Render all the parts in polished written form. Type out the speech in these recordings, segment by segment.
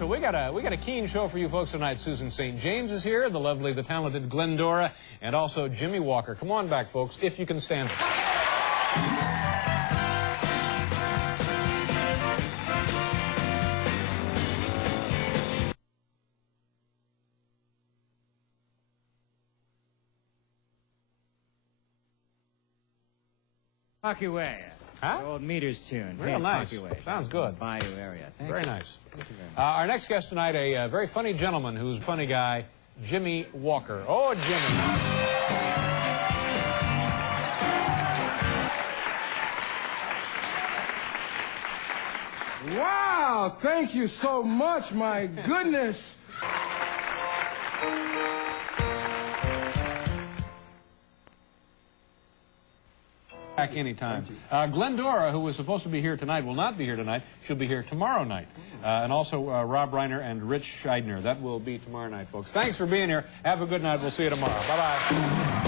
So we got a keen show for you folks tonight. Susan St. James is here, the lovely, the talented Glendora, and also Jimmy Walker. Come on back, folks, if you can stand it. Pocky Way. Huh? The old Meters tune. Real nice. Sounds good. Bayou area. Very nice. Our next guest tonight, a very funny gentleman who's a funny guy, Jimmy Walker. Oh, Jimmy. Wow, thank you so much, my goodness. Back anytime. Glendora, who was supposed to be here tonight, will not be here tonight. She'll be here tomorrow night. And also Rob Reiner and Rich Scheidner. That will be tomorrow night, folks. Thanks for being here. Have a good night. We'll see you tomorrow. Bye-bye.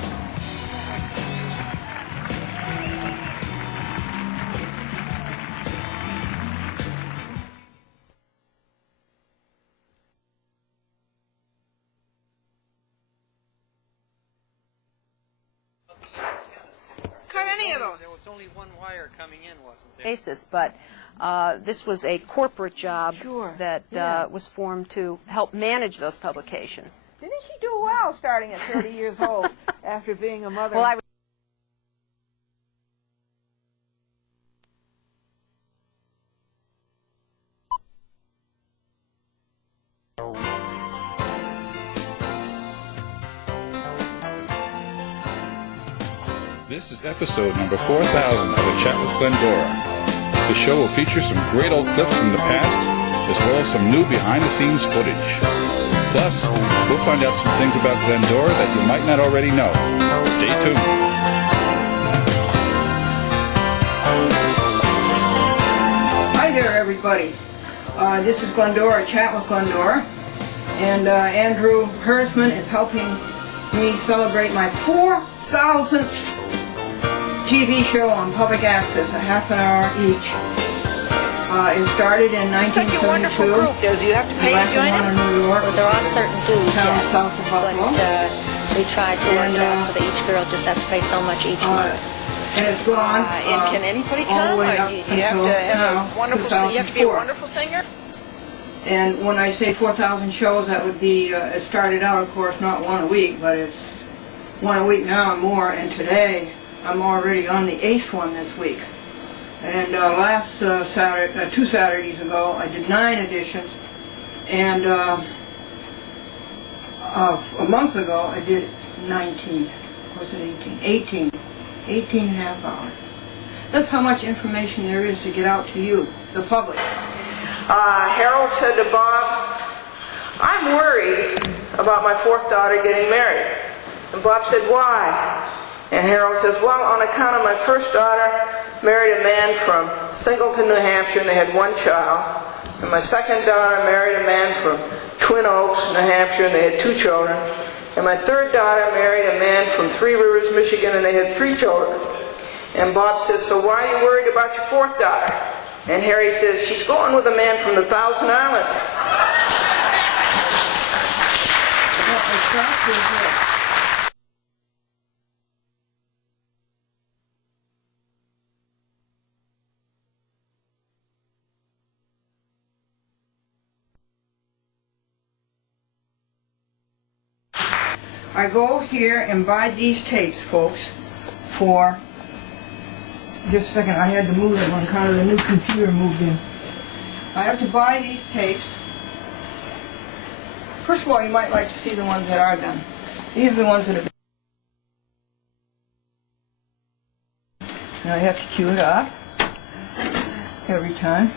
There was only one wire coming in, wasn't there? Basis, but this was a corporate job that was formed to help manage those publications. Didn't she do well starting at 30 years old after being a mother? Well, This is episode number 4000 of A Chat with Glendora. The show will feature some great old clips from the past, as well as some new behind-the-scenes footage. Plus, we'll find out some things about Glendora that you might not already know. Stay tuned. Hi there, everybody. This is Glendora, A Chat with Glendora. And Andrew Herzman is helping me celebrate my 4,000th TV show on public access, a half an hour each. It started in 1972. Such a wonderful group. Do you have to pay to join it? New York, Well, there are certain dues, town yes. south of Buffalo. But we try to work it out so that each girl just has to pay so much each month. And it's gone. And can anybody all the come? way Or up you have to have now, a wonderful. You have to be a 2004. wonderful singer. And when I say 4,000 shows, that would be, it started out, of course, not one a week, but it's one a week now and more, and today I'm already on the 8th one this week. And last Saturday, 2 Saturdays ago, I did 9 editions, and a month ago I did 19, was it 18? 18 and a half hours. That's how much information there is to get out to you, the public. Harold said to Bob, I'm worried about my 4th daughter getting married. And Bob said, why? And Harold says, well, on account of my first daughter married a man from Singleton, New Hampshire, and they had 1 child. And my second daughter married a man from Twin Oaks, New Hampshire, and they had 2 children. And my third daughter married a man from Three Rivers, Michigan, and they had 3 children. And Bob says, so why are you worried about your 4th daughter? And Harry says, she's going with a man from the Thousand Islands. I go here and buy these tapes, folks, for, just a second, I had to move them on account of the new computer moved in. I have to buy these tapes. First of all, you might like to see the ones that are done. These are the ones that have been. Now I have to cue it up every time.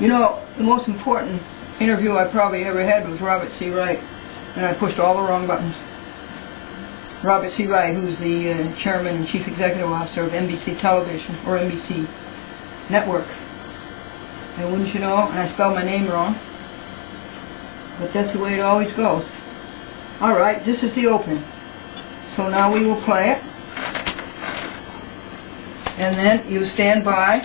You know, the most important interview I probably ever had was Robert C. Wright, and I pushed all the wrong buttons. Robert C. Wright, who's the chairman and chief executive officer of NBC Television, or NBC Network. And wouldn't you know, and I spelled my name wrong, but that's the way it always goes. All right, this is the opening. So now we will play it. And then you stand by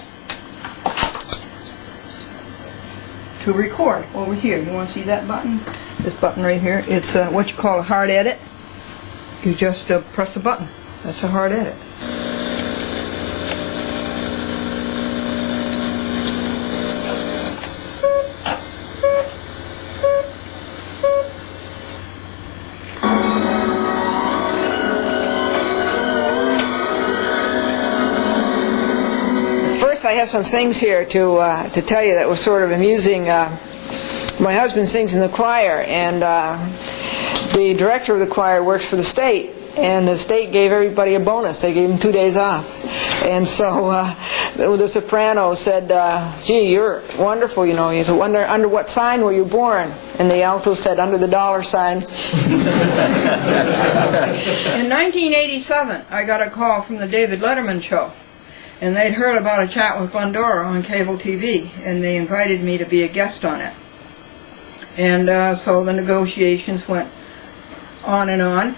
to record over here. You want to see that button? This button right here. It's what you call a hard edit. You just press the button. That's a hard edit. First, I have some things here to tell you that was sort of amusing. My husband sings in the choir, and the director of the choir works for the state, and the state gave everybody a bonus. They gave him 2 days off. And so the soprano said, gee, you're wonderful, you know. He said, under what sign were you born? And the alto said, under the dollar sign. In 1987, I got a call from the David Letterman show. And they'd heard about A Chat with Glendora on cable TV, and they invited me to be a guest on it. And so the negotiations went on, and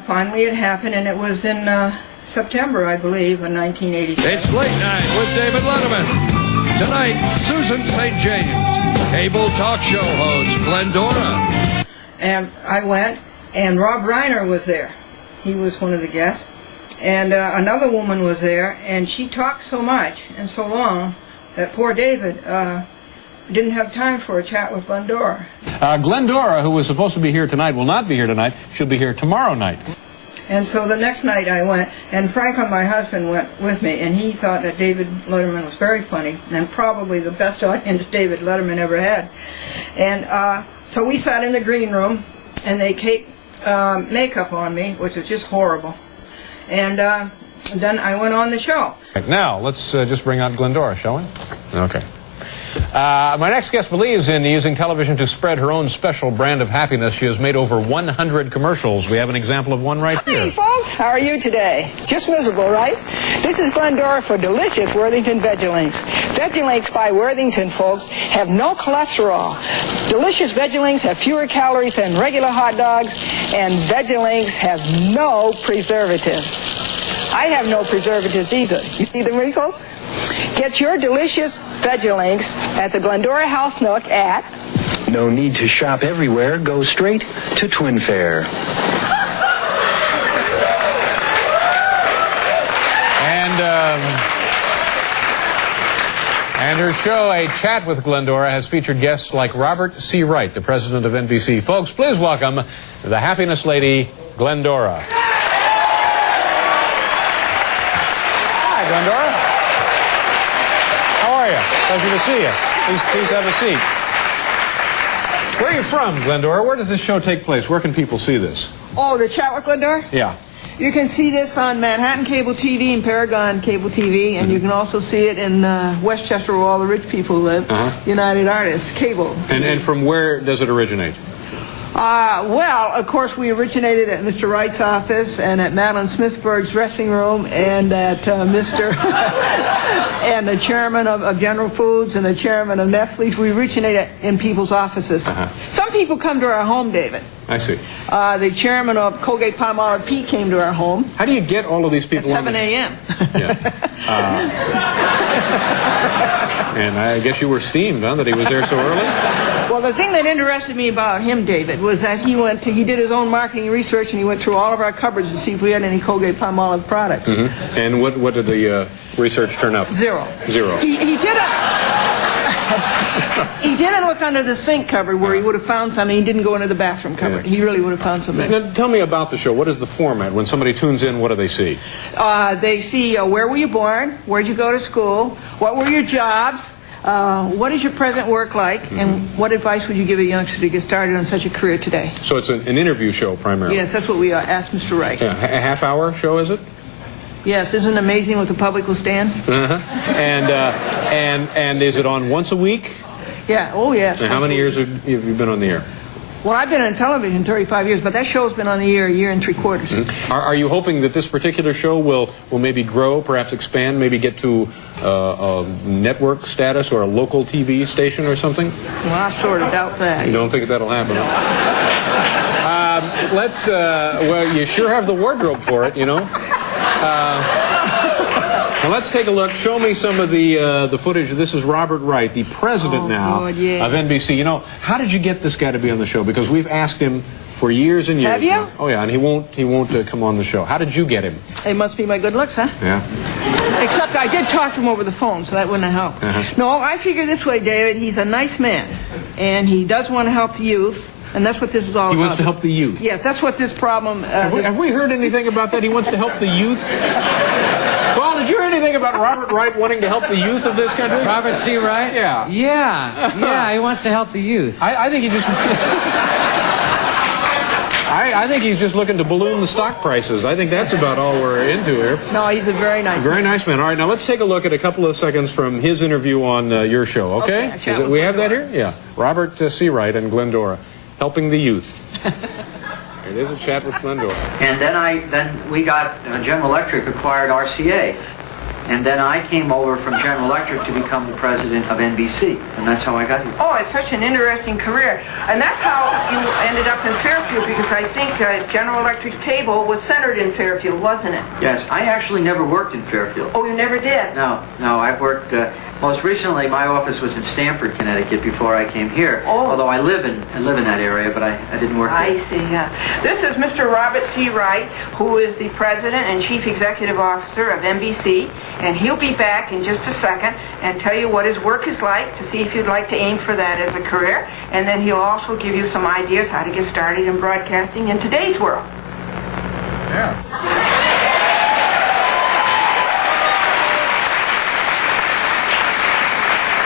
finally it happened, and it was in September, I believe, of 1987. It's Late Night with David Letterman. Tonight, Susan St. James, cable talk show host Glendora. And I went, and Rob Reiner was there. He was one of the guests. And another woman was there, and she talked so much and so long that poor David didn't have time for A Chat with Glendora. Glendora, who was supposed to be here tonight, will not be here tonight. She'll be here tomorrow night. And so the next night I went, and Franklyn, my husband, went with me, and he thought that David Letterman was very funny, and probably the best audience David Letterman ever had. And so we sat in the green room, and they caked makeup on me, which was just horrible. And then I went on the show. Now, let's just bring out Glendora, shall we? Okay. My next guest believes in using television to spread her own special brand of happiness. She has made over 100 commercials. We have an example of one right here. Hey, folks, how are you today? Just miserable, right? This is Glendora for delicious Worthington Veggie-Links. Veggie-Links by Worthington, folks, have no cholesterol. Delicious Veggie-Links have fewer calories than regular hot dogs, and Veggie-Links have no preservatives. I have no preservatives either. You see the wrinkles? Get your delicious Veggie-Links at the Glendora Health Nook at... No need to shop everywhere. Go straight to Twin Fair. And her show, A Chat with Glendora, has featured guests like Robert C. Wright, the president of NBC. Folks, please welcome the happiness lady, Glendora. Hi, Glendora. How are you? Pleasure to see you. Please have a seat. Where are you from, Glendora? Where does this show take place? Where can people see this? Oh, the Chat with Glendora? Yeah. You can see this on Manhattan Cable TV and Paragon Cable TV, and you can also see it in Westchester, where all the rich people live, United Artists Cable. And from where does it originate? Well, of course, we originated at Mr. Wright's office and at Madeline Smithberg's dressing room and at Mr. and the chairman of General Foods and the chairman of Nestle's. We originated in people's offices. Some people come to our home, David. I see. The chairman of Colgate Palmolive Pete came to our home. How do you get all of these people? At 7 a.m. Yeah. And I guess you were steamed, huh, that he was there so early? Well, the thing that interested me about him, David, was that he did his own marketing research, and he went through all of our cupboards to see if we had any Colgate Palmolive products. And what did the research turn up? Zero. Zero. He didn't look under the sink cupboard where he would have found something. He didn't go into the bathroom cupboard. He really would have found something. Now, tell me about the show. What is the format? When somebody tunes in, what do they see? They see where were you born, where'd you go to school, what were your jobs, what is your present work like, and what advice would you give a youngster to get started on such a career today? So it's an interview show primarily? Yes, that's what we asked Mr. Wright. Yeah, a half-hour show, is it? Yes, isn't it amazing what the public will stand? And is it on once a week? Yeah, oh yes. And how many years have you been on the air? Well, I've been on television 35 years, but that show's been on the air a year and 3/4. Are you hoping that this particular show will maybe grow, perhaps expand, maybe get to a network status or a local TV station or something? Well, I sort of doubt that. You don't think that'll happen? No. Well, you sure have the wardrobe for it, you know. Now let's take a look. Show me some of the footage. This is Robert Wright, the president now of NBC. You know, how did you get this guy to be on the show? Because we've asked him for years and years. Have you? Now. Oh yeah, and he won't come on the show. How did you get him? It must be my good looks, huh? Yeah. Except I did talk to him over the phone, so that wouldn't have helped. No, I figure this way, David. He's a nice man, and he does want to help the youth. And that's what this is all about. He wants to help the youth. Yeah, that's what this problem... Have we heard anything about that? He wants to help the youth? Paul, did you hear anything about Robert Wright wanting to help the youth of this country? Robert C. Wright? Yeah. Yeah, he wants to help the youth. I think he just... I think he's just looking to balloon the stock prices. I think that's about all we're into here. No, he's a very nice man. Very nice man. All right, now let's take a look at a couple of seconds from his interview on your show, okay? We have that here? Yeah. Robert C. Wright and Glendora, helping the youth. It is A Chat with Glendora. And then we got General Electric acquired RCA. And then I came over from General Electric to become the president of NBC. And that's how I got here. Oh, it's such an interesting career. And that's how you ended up in Fairfield, because I think General Electric's table was centered in Fairfield, wasn't it? Yes, I actually never worked in Fairfield. Oh, you never did? No, I've worked, most recently my office was in Stamford, Connecticut before I came here. Oh. Although I live in that area, but I didn't work there. I see, yeah. This is Mr. Robert C. Wright, who is the president and chief executive officer of NBC. And he'll be back in just a second and tell you what his work is like, to see if you'd like to aim for that as a career. And then he'll also give you some ideas how to get started in broadcasting in today's world. Yeah.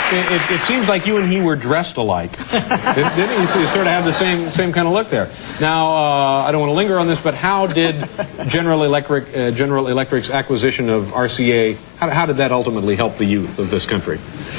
It seems like you and he were dressed alike. Didn't he? You sort of have the same kind of look there. Now, I don't want to linger on this, but how did General Electric's acquisition of RCA, how did that ultimately help the youth of this country?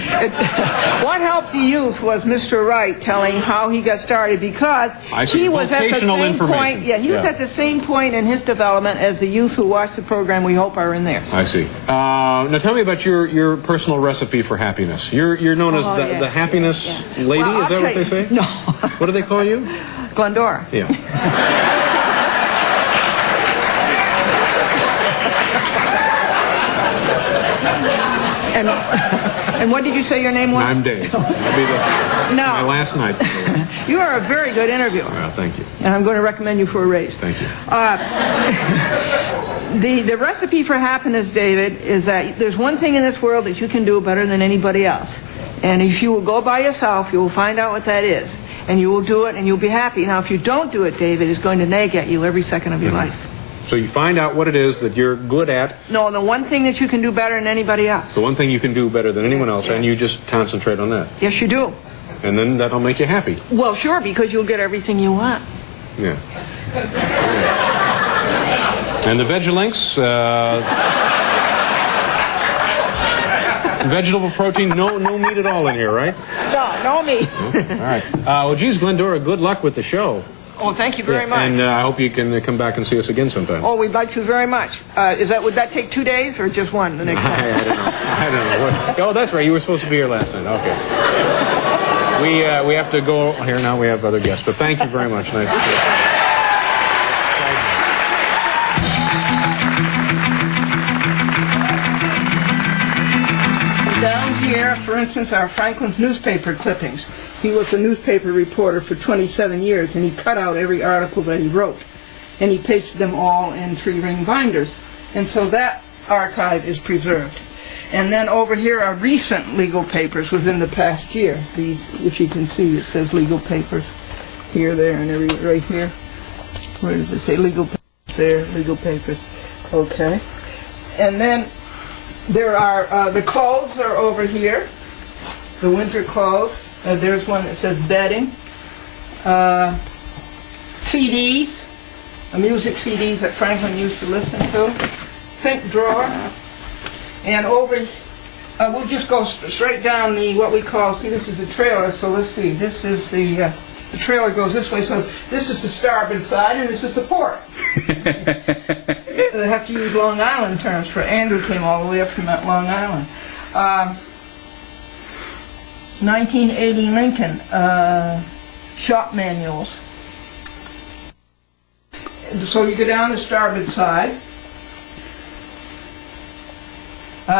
What helped the youth was Mr. Wright telling how he got started, because he was at the same point. Yeah, he was at the same point in his development as the youth who watch the program we hope are in theirs. I see. Now tell me about your personal recipe for happiness. You're known as the happiness lady. Well, is that what they say? No. What do they call you? Glendora. Yeah. And what did you say your name was? I'm Dave. That'll be my last night. You are a very good interviewer. Well, thank you. And I'm going to recommend you for a raise. Thank you. The recipe for happiness, David, is that there's one thing in this world that you can do better than anybody else. And if you will go by yourself, you will find out what that is. And you will do it, and you'll be happy. Now, if you don't do it, David, it's going to nag at you every second of your life. So you find out what it is that you're good at. No, the one thing that you can do better than anybody else. The one thing you can do better than anyone else, and you just concentrate on that. Yes, you do. And then that'll make you happy. Well, sure, because you'll get everything you want. Yeah. And the Vegilinks, vegetable protein, no meat at all in here, right? No meat. All right. Well, geez, Glendora, good luck with the show. Oh, thank you very much. And I hope you can come back and see us again sometime. Oh, we'd like to very much. Would that take 2 days or just one the next time? I don't know. Oh, that's right. You were supposed to be here last night. Okay. We have to go here now. We have other guests. But thank you very much. Nice to see you. Down here, for instance, are Franklyn's newspaper clippings. He was a newspaper reporter for 27 years, and he cut out every article that he wrote. And he pasted them all in 3-ring binders. And so that archive is preserved. And then over here are recent legal papers within the past year. These, if you can see, it says legal papers here, there, and right here. Where does it say legal papers? There, legal papers. Okay. And then there are, the clothes are over here, the winter clothes. There's one that says bedding. CDs, music CDs that Franklyn used to listen to. Think drawer. And over, we'll just go straight down what we call, see, this is the trailer, so let's see, this is the trailer goes this way, so this is the starboard side, and this is the port. They have to use Long Island terms, for Andrew came all the way up from Long Island. 1980 Lincoln shop manuals. So you go down the starboard side.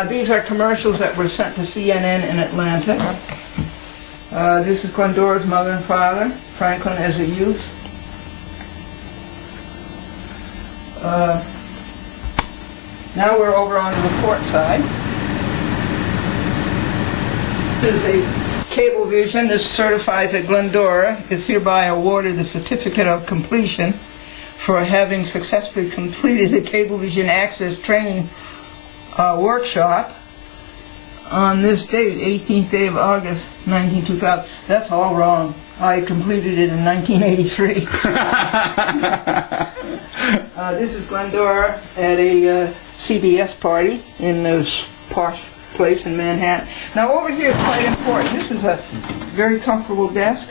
These are commercials that were sent to CNN in Atlanta. This is Glendora's mother and father, Franklyn as a youth. Now we're over on the port side. This is a Cablevision. This certifies that Glendora is hereby awarded the certificate of completion for having successfully completed the Cablevision Access Training workshop on this date, 18th day of August, 2000. That's all wrong. I completed it in 1983. This is Glendora at a CBS party in this posh place in Manhattan. Now over here is quite important. This is a very comfortable desk,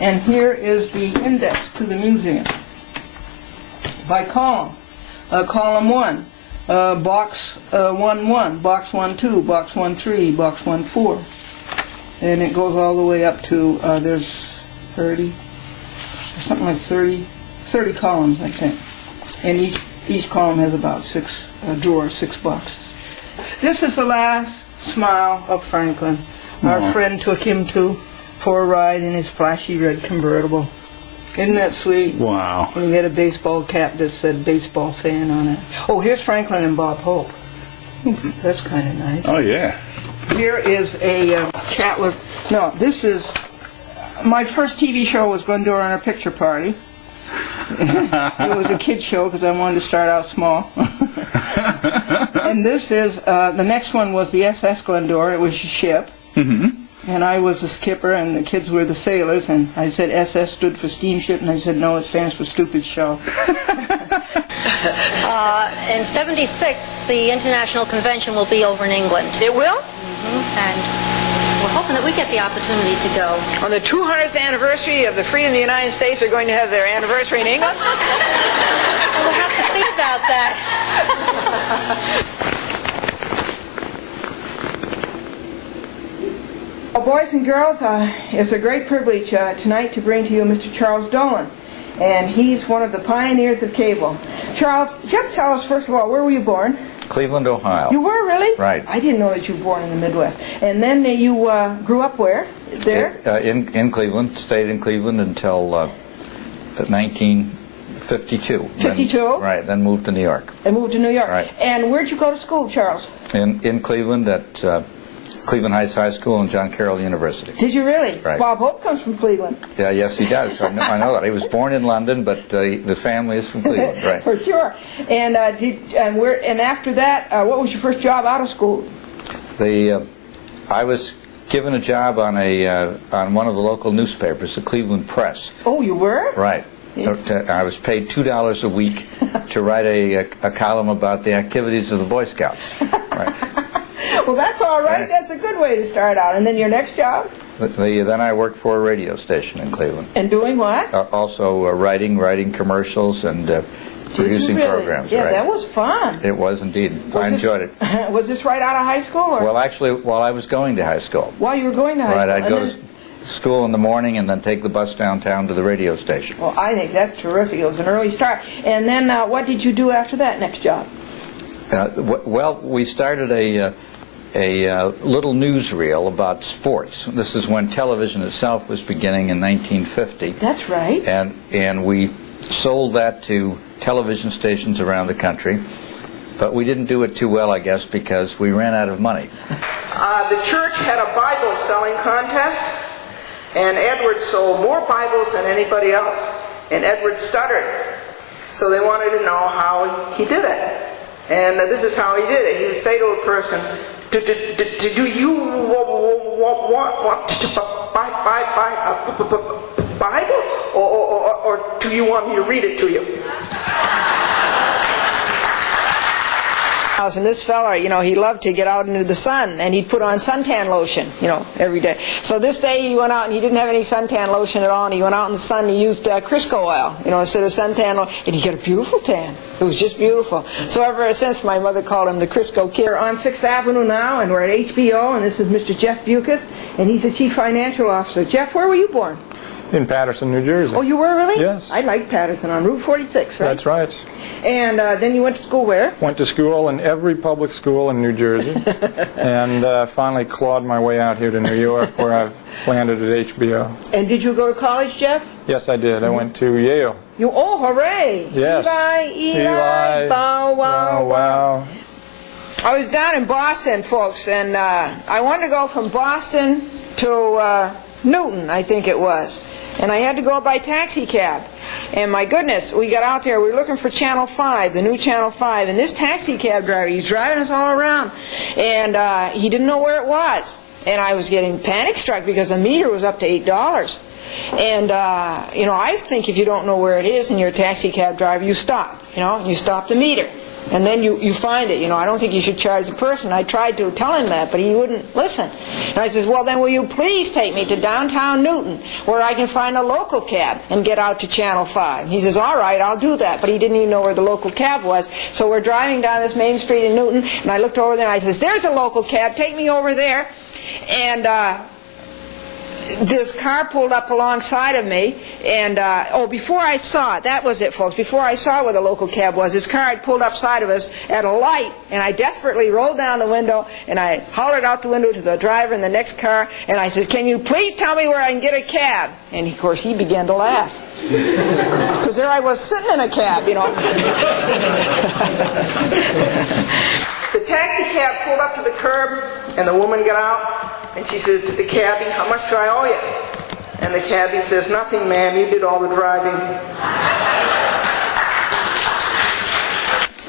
and here is the index to the museum by column. Column 1, box 1-1, box 1-2, box 1-3, box 1-4. And it goes all the way up to, there's 30, something like 30 columns, I think. And each column has about 6 drawers, 6 boxes. This is the last smile of Franklyn. Our friend took him for a ride in his flashy red convertible. Isn't that sweet? Wow. And he had a baseball cap that said baseball fan on it. Oh, here's Franklyn and Bob Hope. That's kind of nice. Oh, yeah. Here is a chat with, no, this is, my first TV show was Glendora and her Picture Party. It was a kid show because I wanted to start out small. And this is, the next one was the SS Glendora. It was a ship. And I was the skipper and the kids were the sailors. And I said SS stood for steamship. And I said, no, it stands for stupid show. In '76, the International Convention will be over in England. It will? And we're hoping that we get the opportunity to go. On the 200th anniversary of the freedom of the United States, they're going to have their anniversary in England? We'll have to see about that. Well, boys and girls, it's a great privilege tonight to bring to you Mr. Charles Dolan. And he's one of the pioneers of cable. Charles, just tell us, first of all, where were you born? Cleveland, Ohio. You were, really? Right. I didn't know that you were born in the Midwest. And then you grew up where? There? In Cleveland, stayed in Cleveland until 1952. 52? Right, then moved to New York. And moved to New York. Right. And where'd you go to school, Charles? In Cleveland at Cleveland Heights High School and John Carroll University. Did you really? Right. Bob Hope comes from Cleveland. Yeah, yes, he does. I know that. He was born in London, but the family is from Cleveland. Right. For sure. And after that, what was your first job out of school? I was given a job on one of the local newspapers, the Cleveland Press. Oh, you were? Right. Yeah. I was paid $2 a week to write a column about the activities of the Boy Scouts. Right. Well, that's all right. That's a good way to start out. And then your next job? Then I worked for a radio station in Cleveland. And doing what? Also writing commercials and producing programs. Yeah, right. that was fun. It was indeed. I enjoyed it. Was this right out of high school? Or? Well, actually, while I was going to high school. While you were going to high school? Right, I'd go to school in the morning and then take the bus downtown to the radio station. Well, I think that's terrific. It was an early start. And then what did you do after that next job? Well, we started a little newsreel about sports. This is when television itself was beginning in 1950. That's right. And we sold that to television stations around the country. But we didn't do it too well, I guess, because we ran out of money. The church had a Bible selling contest, and Edward sold more Bibles than anybody else. And Edward stuttered. So they wanted to know how he did it. And this is how he did it. He would say to a person, do you want to buy a Bible, or do you want me to read it to you? And this fella, he loved to get out into the sun, and he'd put on suntan lotion, every day. So this day he went out and he didn't have any suntan lotion at all, and he went out in the sun and he used Crisco oil, instead of suntan lotion, and he got a beautiful tan. It was just beautiful. So ever since, my mother called him the Crisco Kid. We're on 6th Avenue now, and we're at HBO, and this is Mr. Jeff Bucas, and he's the Chief Financial Officer. Jeff, where were you born? in Patterson, New Jersey. Oh, you were really? Yes. I like Patterson on Route 46, right? That's right. And then you went to school where? Went to school in every public school in New Jersey, and finally clawed my way out here to New York, where I've landed at HBO. And did you go to college, Jeff? Yes, I did. I went to Yale. You, oh, hooray! Yes. Eli, bow, wow, wow. I was down in Boston, folks, and I wanted to go from Boston to Newton, I think it was. And I had to go by taxi cab. And my goodness, we got out there, we were looking for Channel 5, the new Channel 5, and this taxi cab driver, he's driving us all around, and he didn't know where it was. And I was getting panic struck because the meter was up to $8. And, you know, I think if you don't know where it is and you're a taxi cab driver, you stop, you know, and you stop the meter. And then you find it, you know. I don't think you should charge the person. I tried to tell him that, but he wouldn't listen. And I says, well, then will you please take me to downtown Newton where I can find a local cab and get out to Channel 5? He says, all right, I'll do that. But he didn't even know where the local cab was. So we're driving down this main street in Newton, and I looked over there and I says, there's a local cab. Take me over there. And this car pulled up alongside of me, and oh, before I saw it, that was it, folks, before I saw where the local cab was, this car had pulled up side of us at a light, and I desperately rolled down the window, and I hollered out the window to the driver in the next car, and I says, can you please tell me where I can get a cab? And of course he began to laugh, because there I was sitting in a cab, you know. The taxi cab pulled up to the curb, and the woman got out. And she says to the cabbie, how much do I owe you? And the cabbie says, nothing, ma'am, you did all the driving.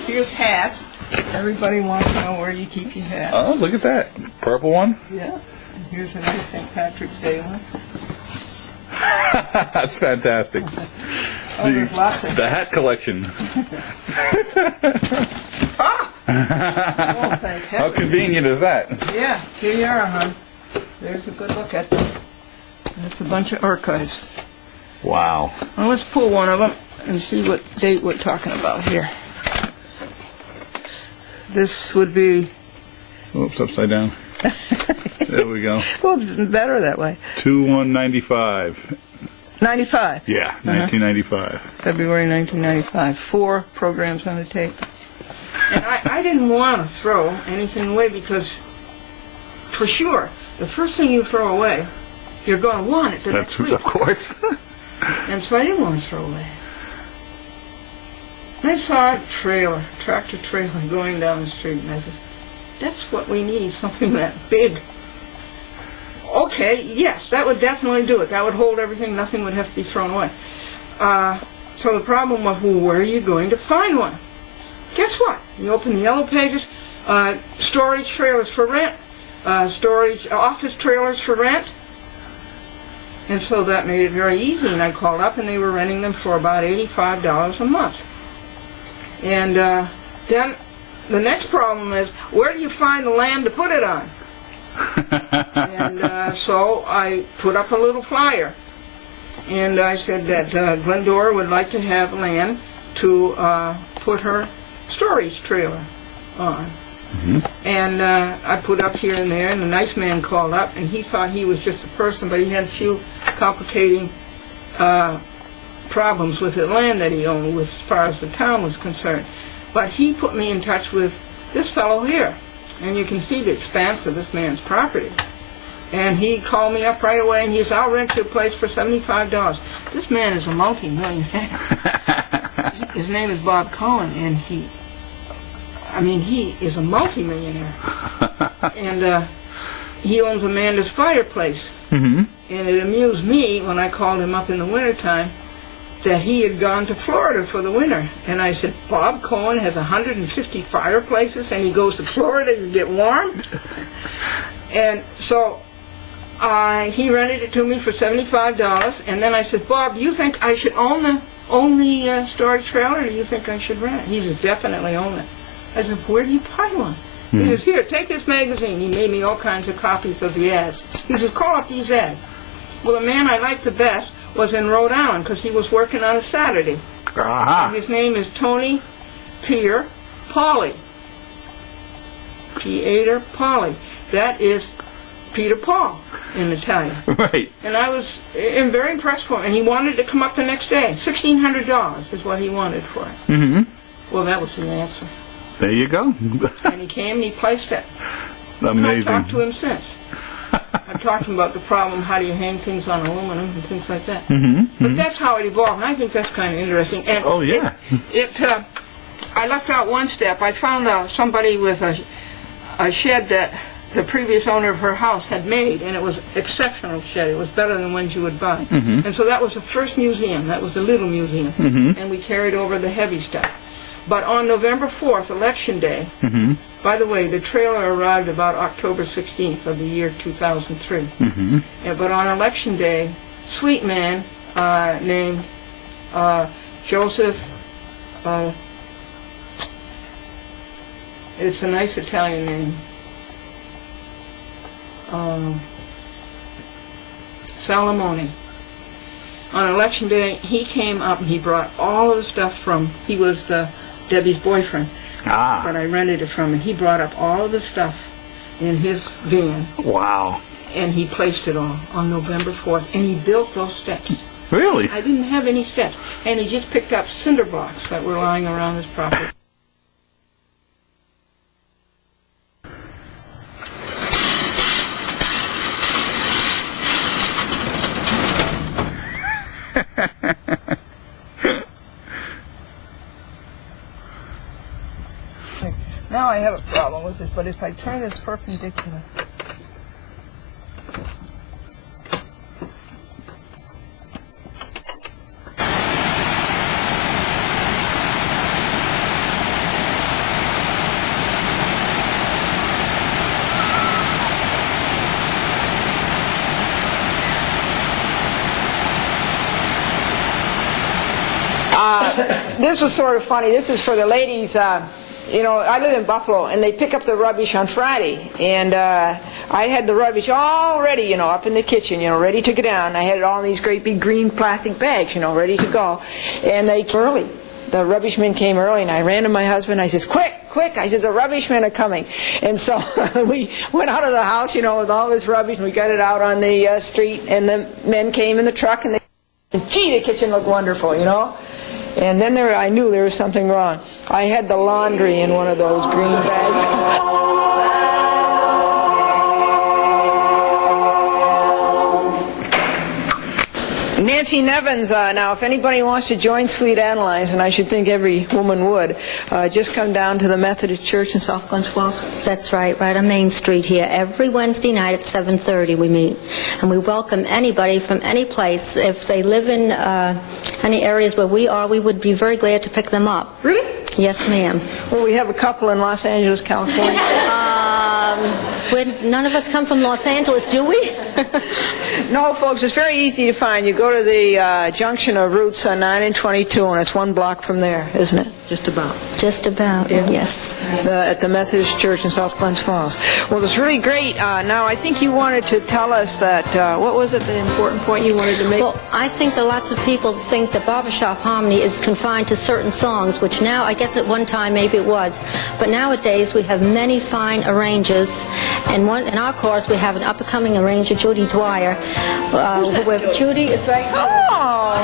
Here's hats. Everybody wants to know where you keep your hat. Oh, look at that. Purple one? Yeah. Here's a nice St. Patrick's Day one. That's fantastic. Oh, there's lots of the hat collection. Ah! Oh, thank heaven. How convenient is that? Yeah, here you are, hon. There's a good look at them. That's a bunch of archives. Wow. Well, let's pull one of them and see what date we're talking about here. This would be... Oops, upside down. There we go. Well, it's better that way. 2/1/95. 95? Yeah, 1995. February 1995. 4 programs on the tape. And I didn't want to throw anything away because, for sure, the first thing you throw away, you're going to want it the next week. Of course. And so I didn't want to throw away. I saw a trailer, tractor trailer, going down the street, and I said, that's what we need, something that big. Okay, yes, that would definitely do it. That would hold everything. Nothing would have to be thrown away. So the problem was, well, where are you going to find one? Guess what? You open the yellow pages, storage trailers for rent, storage office trailers for rent. And so that made it very easy, and I called up and they were renting them for about $85 a month. And then the next problem is, where do you find the land to put it on? And so I put up a little flyer, and I said that Glendora would like to have land to put her storage trailer on. Mm-hmm. And I put up here and there, and the nice man called up, and he thought he was just a person, but he had a few complicating problems with the land that he owned as far as the town was concerned. But he put me in touch with this fellow here, and you can see the expanse of this man's property. And he called me up right away, and he said, I'll rent your place for $75. This man is a multi-millionaire. His name is Bob Cohen, and he is a multi-millionaire. And he owns Amanda's Fireplace. Mm-hmm. And it amused me when I called him up in the wintertime that he had gone to Florida for the winter. And I said, Bob Cohen has 150 fireplaces and he goes to Florida to get warm? And so he rented it to me for $75. And then I said, Bob, do you think I should own the storage trailer, or do you think I should rent it? He says, definitely own it. I said, where do you buy one? Mm-hmm. He says, here, take this magazine. He made me all kinds of copies of the ads. He says, call up these ads. Well, the man I liked the best was in Rhode Island because he was working on a Saturday. Uh-huh. His name is Tony Peter Pauley. Peter Pauley. That is Peter Paul. in Italian. Right. And I was very impressed for him. And he wanted to come up the next day. $1,600 is what he wanted for it. Mm-hmm. Well, that was the answer. There you go. And he came and he placed it. Amazing. And I've talked to him since. I've talked to him about the problem, how do you hang things on aluminum and things like that. But that's how it evolved, and I think that's kind of interesting. And oh, yeah. I left out one step. I found somebody with a shed that the previous owner of her house had made, and it was an exceptional shed. It was better than ones you would buy. And so that was the first museum. That was the little museum. And we carried over the heavy stuff. But on November 4th, Election Day, by the way, the trailer arrived about October 16th of the year 2003. But on Election Day, sweet man named Joseph, it's a nice Italian name, Salamone. On Election Day, he came up and he brought all of the stuff from, he was Debbie's boyfriend. But I rented it from him. He brought up all of the stuff in his van. Wow. And he placed it all on November 4th. And he built those steps. Really? I didn't have any steps. And he just picked up cinder blocks that were lying around his property. Now I have a problem with this, but if I turn this perpendicular. This was sort of funny. This is for the ladies. You know, I live in Buffalo, and they pick up the rubbish on Friday. And I had the rubbish all ready, you know, up in the kitchen, you know, ready to go down. I had it all in these great big green plastic bags, you know, ready to go. And they came early. The rubbish men came early, and I ran to my husband. I says, quick, quick. I says, the rubbish men are coming. And so we went out of the house, you know, with all this rubbish, and we got it out on the street. And the men came in the truck, and gee, the kitchen looked wonderful, you know. And then I knew there was something wrong. I had the laundry in one of those green bags. Nancy Nevins, now if anybody wants to join Sweet Adelines, and I should think every woman would, just come down to the Methodist Church in South Glens Falls. That's right on Main Street here. Every Wednesday night at 7:30 we meet. And we welcome anybody from any place. If they live in any areas where we are, we would be very glad to pick them up. Really? Yes, ma'am. Well, we have a couple in Los Angeles, California. None of us come from Los Angeles, do we? No, folks, it's very easy to find. You go to the junction of routes 9 and 22, and it's 1 block from there, isn't it? Just about. Just about, yeah. Yes. At the Methodist Church in South Glens Falls. Well, it's really great. Now, I think you wanted to tell us that, what was it, the important point you wanted to make? Well, I think that lots of people think that barbershop harmony is confined to certain songs, which now, I guess at one time maybe it was, but nowadays we have many fine arrangers, and in our chorus we have an up-and-coming arranger, Judy Dwyer. Judy is right. Oh!